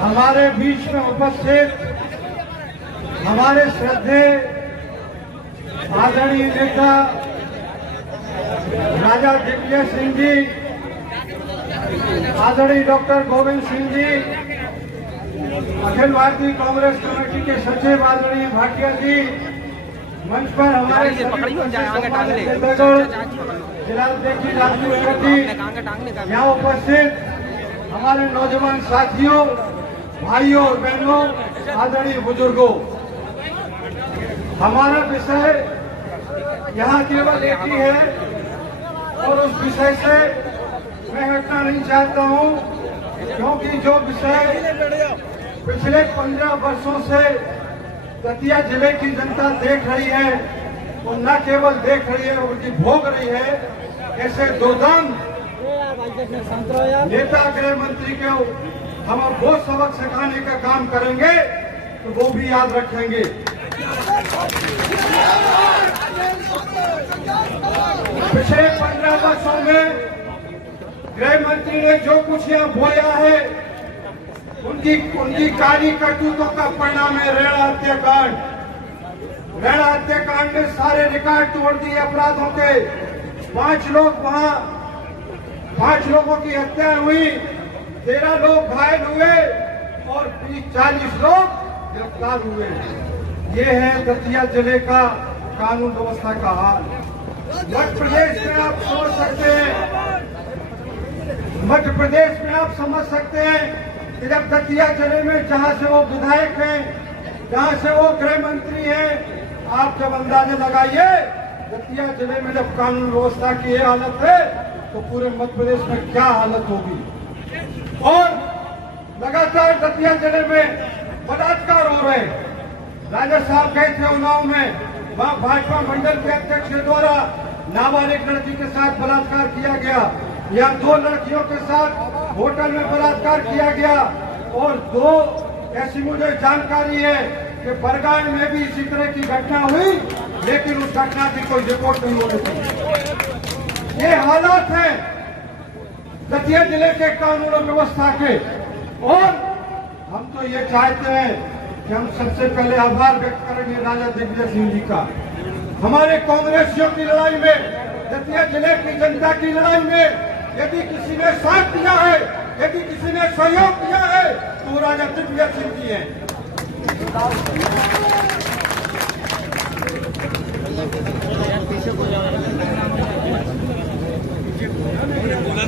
हमारे बीच में उपस्थित हमारे श्रद्धेय आदरणीय नेता राजा दिग्विजय सिंह जी, आदरणीय डॉक्टर गोविंद सिंह जी, अखिल भारतीय कांग्रेस कमेटी के सचिव आदरणीय भाटिया जी, मंच पर हमारे जिलाध्यक्ष यहाँ उपस्थित हमारे नौजवान साथियों, भाइयों और बहनों, आदरणीय बुजुर्गों, हमारा विषय यहाँ केवल एक ही है और उस विषय से मैं हटना नहीं चाहता हूँ, क्योंकि जो विषय पिछले 15 वर्षों से दतिया जिले की जनता देख रही है, वो न केवल देख रही है बल्कि भोग रही है। ऐसे दुर्दांत नेता गृह मंत्री को हम अब वो सबक सिखाने का काम करेंगे तो वो भी याद रखेंगे। पिछले 15 वर्षों में गृह मंत्री ने जो कुछ यहाँ बोया है, उनकी काली करतूतों का परिणाम है रेड़ा हत्याकांड। रेड़ा हत्याकांड ने सारे रिकॉर्ड तोड़ दिए अपराधों के। 5 लोगों की हत्या हुई, 13 लोग घायल हुए और 40 लोग गिरफ्तार हुए। ये है दतिया जिले का कानून व्यवस्था का हाल। मध्य प्रदेश में आप समझ सकते हैं, मध्य प्रदेश में आप समझ सकते हैं कि जब दतिया जिले में जहां से वो विधायक हैं, जहां से वो गृह मंत्री हैं, आप जब अंदाजा लगाइए दतिया जिले में जब कानून व्यवस्था की ये हालत है तो पूरे मध्य प्रदेश में क्या हालत होगी। और लगातार दतिया जिले में बलात्कार हो रहे। राजा साहब गए थे उन्नाव में, वहां भाजपा मंडल के अध्यक्ष के द्वारा नाबालिग लड़की के साथ बलात्कार किया गया। यहाँ 2 लड़कियों के साथ होटल में बलात्कार किया गया। और 2 ऐसी मुझे जानकारी है कि बरगाड़ में भी इसी तरह की घटना हुई, लेकिन उस घटना की कोई रिपोर्ट नहीं हो रही थी। ये हालात हैं दतिया जिले के कानून और व्यवस्था के। और हम तो ये चाहते हैं कि हम सबसे पहले आभार व्यक्त करेंगे राजा दिग्विजय सिंह जी का। हमारे कांग्रेसियों की लड़ाई में, दतिया जिले की जनता की लड़ाई में यदि किसी ने साथ दिया है, यदि किसी ने सहयोग दिया है तो राजा दिग्विजय सिंह जी हैं।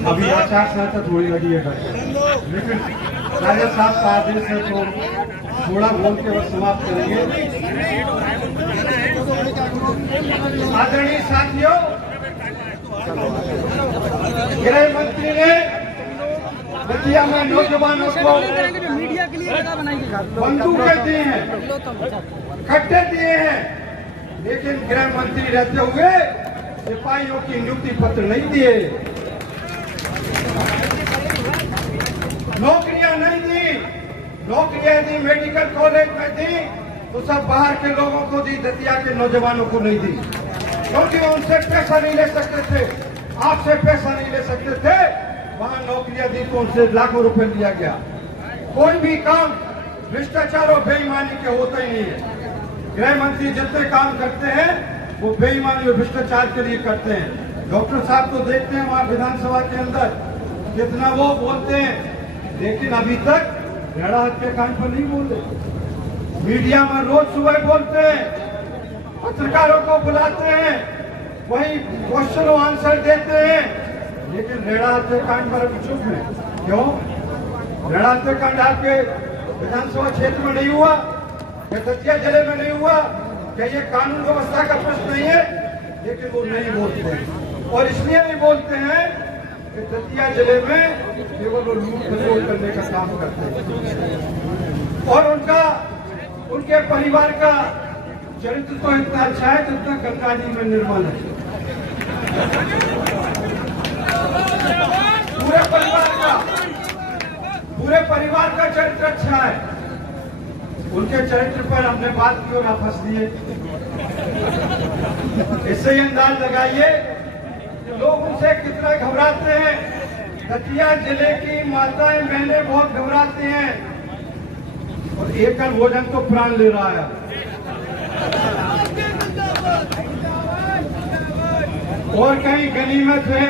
अभी आचार संहिता थोड़ी लगी है, लेकिन राजा साहब का आदेश है तो थोड़ा बोल के बस समाप्त करेंगे। आदरणीय साथियों, गृह मंत्री ने दतिया में नौजवानों को बंदूकें दी हैं, खट्टे दिए हैं, लेकिन गृह मंत्री रहते हुए सिपाहियों की नियुक्ति पत्र नहीं दिए, नौकरियां नहीं दी। नौकरियां दी मेडिकल कॉलेज में दी तो सब बाहर के लोगों को दी, दतिया के नौजवानों को नहीं दी, क्योंकि वो उनसे पैसा नहीं ले सकते थे, आपसे पैसा नहीं ले सकते थे। वहां नौकरियां दी तो उनसे लाखों रुपए लिया गया। कोई भी काम भ्रष्टाचार और बेईमानी के होता ही नहीं है। गृह मंत्री जितने काम करते हैं वो बेईमानी और भ्रष्टाचार के लिए करते हैं। डॉक्टर साहब को देखते हैं वहां विधानसभा के अंदर कितना वो बोलते हैं, लेकिन अभी तक रेड़ा हत्याकांड पर नहीं बोलते। मीडिया में रोज सुबह बोलते हैं, पत्रकारों को बुलाते हैं, वही क्वेश्चन और आंसर देते हैं, लेकिन रेड़ा हत्याकांड पर अभी चुप है। क्यों? रेड़ा हत्याकांड आपके विधानसभा क्षेत्र में नहीं हुआ, या दतिया जिले में नहीं हुआ, क्या ये कानून व्यवस्था का प्रश्न नहीं है? लेकिन वो नहीं बोलते, और इसलिए नहीं बोलते हैं कि दतिया जिले में केवल वो लूट खसोट करने का काम करते हैं। और उनके परिवार का चरित्र तो इतना अच्छा है जितना गंगा जी में निर्मल है। पूरे परिवार का चरित्र अच्छा है, उनके चरित्र पर हमने बात की और आप हंस दिए। इससे ये अंदाज लगाइए कि लोग उनसे कितना घबराते हैं। दतिया जिले की माताएं बहनें बहुत घबराती हैं और एकल भोजन तो प्राण ले रहा है। और कहीं गनीमत है,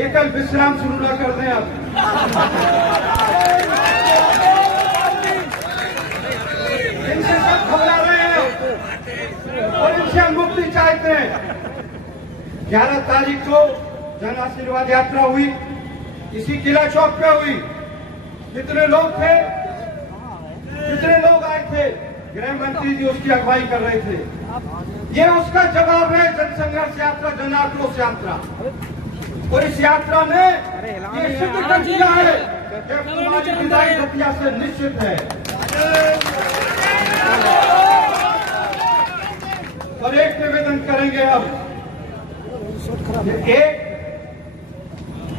एकल विश्राम शुरू न कर दें आप। इनसे सब घबरा रहे हैं और इनसे हम मुक्ति चाहते हैं। 11 तारीख को जन आशीर्वाद यात्रा हुई, इसी किला चौक पे हुई। कितने लोग थे, कितने लोग आए थे? गृह मंत्री जी उसकी अगुवाई कर रहे थे। ये उसका जवाब है जनसंघर्ष यात्रा, जन आक्रोश यात्रा। और इस यात्रा ने ये सिद्ध कर दिया है कि तुम्हारी विदाई दतिया से निश्चित है। और एक निवेदन करेंगे अब, एक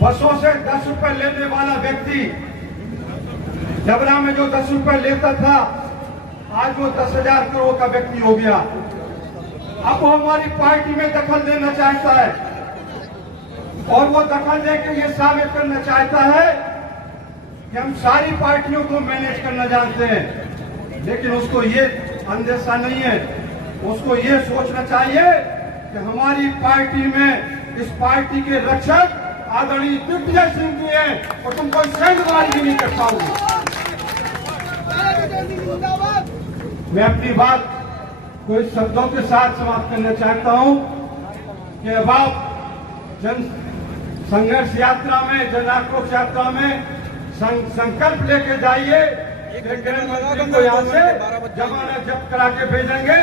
बसों से 10 रुपए लेने वाला व्यक्ति डबरा में जो 10 रुपए लेता था, आज वो 10,000 करोड़ का व्यक्ति हो गया। अब वो हमारी पार्टी में दखल देना चाहता है और वो दखल देकर ये साबित करना चाहता है कि हम सारी पार्टियों को मैनेज करना जानते हैं। लेकिन उसको ये अंदेशा नहीं है, उसको ये सोचना चाहिए कि हमारी पार्टी में इस पार्टी के रक्षक आदरणीय दिग्विजय सिंह जी हैं और तुम कोई सेंधमारी भी नहीं कर पाओगे। मैं अपनी बात कुछ शब्दों के साथ समाप्त करना चाहता हूं कि अब आप जन संघर्ष यात्रा में, जन आक्रोश यात्रा में संकल्प लेके जाइए। गृह मंत्री को यहाँ से जमानत जब्त करा के भेजेंगे।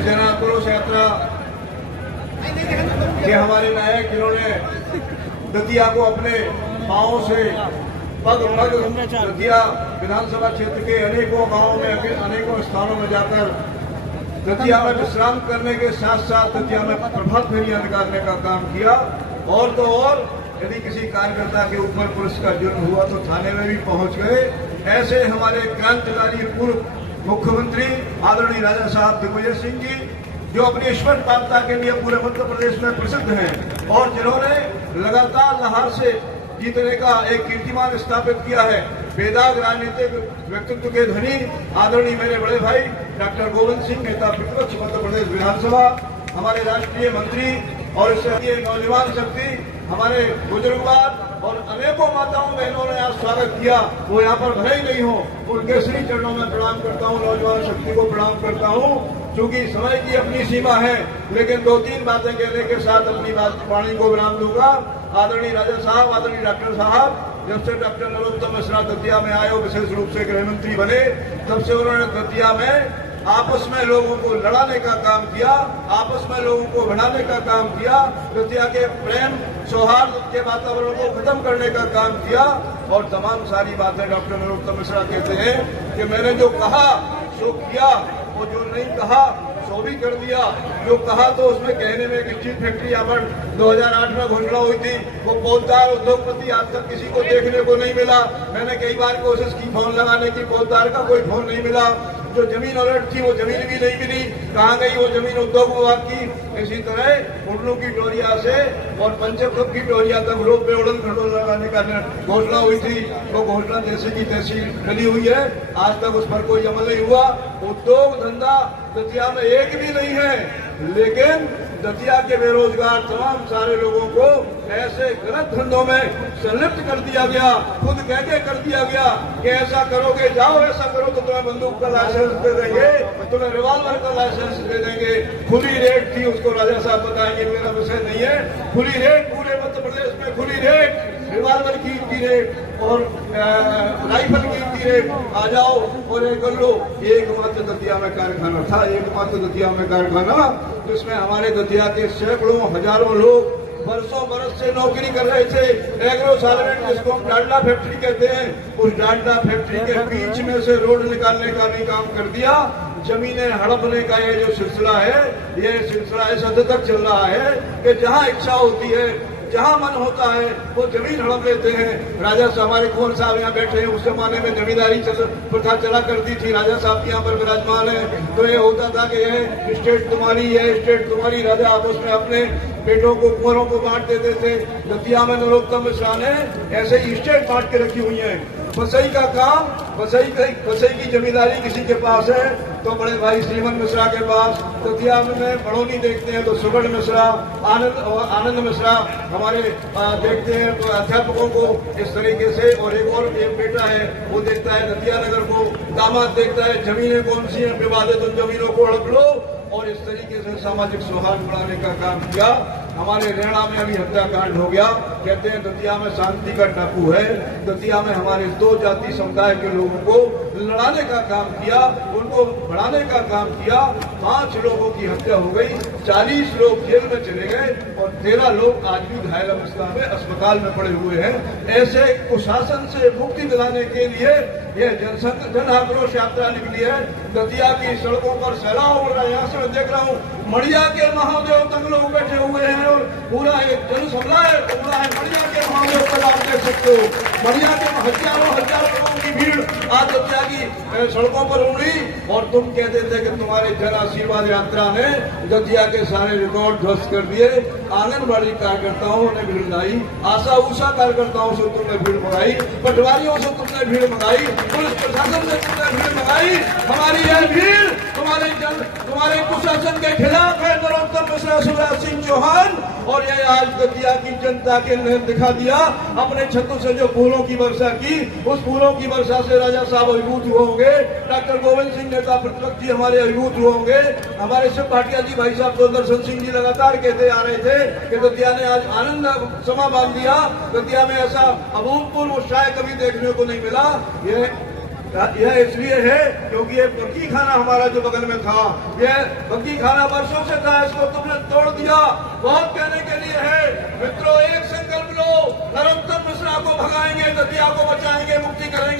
जन आक्रोश यात्रा के हमारे नायक, जिन्होंने दतिया को अपने पांव से पग दतिया विधानसभा क्षेत्र के अनेकों गांवों में, अनेकों स्थानों में जाकर दतिया में विश्राम करने के साथ साथ दतिया में प्रभात फेरियां निकालने का काम किया। और तो और यदि किसी कार्यकर्ता के ऊपर पुलिस का जुर्म हुआ तो थाने में भी पहुंच गए। ऐसे हमारे क्रांतिकारी पूर्व मुख्यमंत्री आदरणीय राजा साहब दिग्विजय सिंह जी, जो अपनी ईश्वर कामता के लिए पूरे मध्य प्रदेश में प्रसिद्ध हैं और जिन्होंने लगातार लाहौर से जीतने का एक कीर्तिमान स्थापित किया है। बेदाग राजनीतिक व्यक्तित्व के धनी आदरणीय मेरे बड़े भाई डॉक्टर गोविंद सिंह, नेता विपक्ष मध्य प्रदेश विधानसभा, हमारे राष्ट्रीय मंत्री और इससे नौजवान शक्ति, हमारे बुजुर्गवाद और अनेकों माताओं बहनों ने आज स्वागत किया। वो यहाँ पर भले ही नहीं हो, उनके श्री चरणों में प्रणाम करता हूँ, नौजवान शक्ति को प्रणाम करता हूँ। चूंकि समय की अपनी सीमा है, लेकिन 2-3 बातें कहने के साथ अपनी वाणी को विराम दूंगा। आदरणीय राजा साहब, आदरणीय डॉक्टर साहब, जब से डॉक्टर नरोत्तम मिश्रा दतिया में आए, विशेष रूप से गृह मंत्री बने, तब से उन्होंने दतिया में आपस में लोगों को लड़ाने का काम किया, आपस में लोगों को बढ़ाने का काम किया, दतिया के प्रेम सौहार्द के वातावरण को खत्म करने का काम किया। और तमाम सारी बातें डॉक्टर नरोत्तम मिश्रा कहते हैं कि मैंने जो कहा सो किया, और जो नहीं कहा सो भी कर दिया। जो कहा तो उसमें कहने में कि स्टील फैक्ट्री यहाँ पर 2008 में घोषणा हुई थी, वो पौधार उद्योगपति आज तक किसी को देखने को नहीं मिला। मैंने कई बार कोशिश की फोन लगाने की, पौधार का कोई फोन नहीं मिला। जो जमीन अलर्ट थी वो जमीन भी नहीं मिली, कहाँ गई वो जमीन उद्योग विभाग की। इसी तरह उर्लू की डोरिया से और पंचकुब की डोरिया तक रोड पे उड़न खड़ोल लगाने का घोषणा हुई थी, वो घोषणा जैसे की तैसी चली हुई है, आज तक उस पर कोई अमल नहीं हुआ। उद्योग धंधा दतिया में एक भी नहीं है, लेकिन दतिया के बेरोजगार तमाम सारे लोगों को ऐसे गलत धंधों में संलिप्त कर दिया गया, खुद कह के कर दिया गया कि ऐसा करोगे, जाओ ऐसा करो तो तुम्हें बंदूक का लाइसेंस दे देंगे, तुम्हें रिवॉल्वर का लाइसेंस दे देंगे। खुली रेट थी, उसको राजा साहब बताएंगे, मेरा विषय नहीं है। खुली रेट पूरे मध्य प्रदेश में, खुली रेट, रिवॉल्वर की रेट और राइफल की रेट, आ जाओ और ये कर लो। एकमात्र दतिया में कारखाना था, एकमात्र दतिया में कारखाना जिसमें हमारे दतिया के सैकड़ों हजारों लोग बरसों बरस से नौकरी कर रहे थे। एग्रो सालवेंट, जिसको हम डालडा फैक्ट्री कहते हैं, उस डालडा फैक्ट्री के बीच में से रोड निकालने का नहीं काम कर दिया। जमीनें हड़पने का ये जो सिलसिला है, ये सिलसिला इस हद तक चल रहा है कि जहां इच्छा होती है जहाँ मन होता है वो जमीन हड़प लेते हैं। राजा साहब हमारे कुंवर साहब यहाँ बैठे हैं, उस जमाने में जमींदारी प्रथा चला करती थी। राजा साहब यहाँ पर विराजमान है, तो ये होता था कि यह स्टेट तुम्हारी है, स्टेट तुम्हारी। राजा आपस में अपने बेटों को, कुंवरों को बांट देते थे। दतिया में नरोत्तम मिश्रा ने ऐसे ही स्टेट बांट के रखी हुई है। फसई का काम, फसई की जमींदारी किसी के पास है तो बड़े भाई श्रीमन मिश्रा के पास। दतिया में बड़ौनी देखते हैं तो सुगढ़ मिश्रा, आनंद मिश्रा हमारे देखते हैं तो अध्यापकों को इस तरीके से। और एक बेटा है वो देखता है दतिया नगर को, दामाद देखता है जमीनें कौन सी हैं विवादित, उन जमीनों को हड़प लो। और इस तरीके से सामाजिक सौहार्द बढ़ाने का काम किया। हमारे रैना में अभी हत्याकांड हो गया, कहते हैं दतिया में शांति का टापू है। दतिया में हमारे 2 जाति समुदाय के लोगों को लड़ाने का काम किया, उनको बढ़ाने का काम किया। 5 लोगों की हत्या हो गई, 40 लोग जेल में चले गए और 13 लोग आज भी घायल अवस्था में अस्पताल में पड़े हुए हैं। ऐसे कुशासन से मुक्ति दिलाने के लिए यह जन आक्रोश यात्रा निकली है। दतिया की सड़कों पर सैलाब हो रहा है। यहाँ से मैं देख रहा हूँ मड़िया के महादेव तक लोग बैठे हुए हैं और पूरा एक जन समुदाय पूरा है मड़िया के महादेव पर। आप देख सकते हो मड़िया के हजारों लोगों की भीड़ आज दतिया की सड़कों पर उमड़ी। और तुम कहते थे कि तुम्हारे जन आशीर्वाद यात्रा ने दतिया के सारे रिकॉर्ड ध्वस्त कर दिए। आंगनबाड़ी कार्यकर्ताओं ने भीड़ लगाई, आशा उषा कार्यकर्ताओं से तुमने भीड़ मंगाई, पटवारियों से तुमने भीड़ मंगाई, पुलिस प्रशासन से तुमने भीड़ मंगाई। हमारी यह भीड़ तुम्हारे कुशासन के खिलाफ है। नरोत्तम मिश्रा, शिवराज सिंह चौहान और ये आज दतिया की जनता के ने दिखा दिया। अपने छतों से जो फूलों की वर्षा की, उस फूलों की वर्षा से राजा साहब अभिभूत हुए होंगे। डॉक्टर गोविंद सिंह नेता प्रतिपक्ष जी हमारे अभिभूत हुए होंगे। हमारे शिव भाटिया जी, भाई साहब सुदर्शन सिंह जी लगातार कहते आ रहे थे कि दतिया ने आज आनंद समा बांध दिया। दतिया में ऐसा अभूतपूर्व शायद कभी देखने को नहीं मिला। यह इसलिए है क्योंकि ये बग्गी खाना हमारा जो बगल में था, यह बग्गी खाना वर्षों से था, इसको तुमने तोड़ दिया। बहुत कहने के लिए है मित्रों, एक संकल्प लो, नरोत्तम मिश्रा को भगाएंगे, दतिया को बचाएंगे, मुक्ति करेंगे।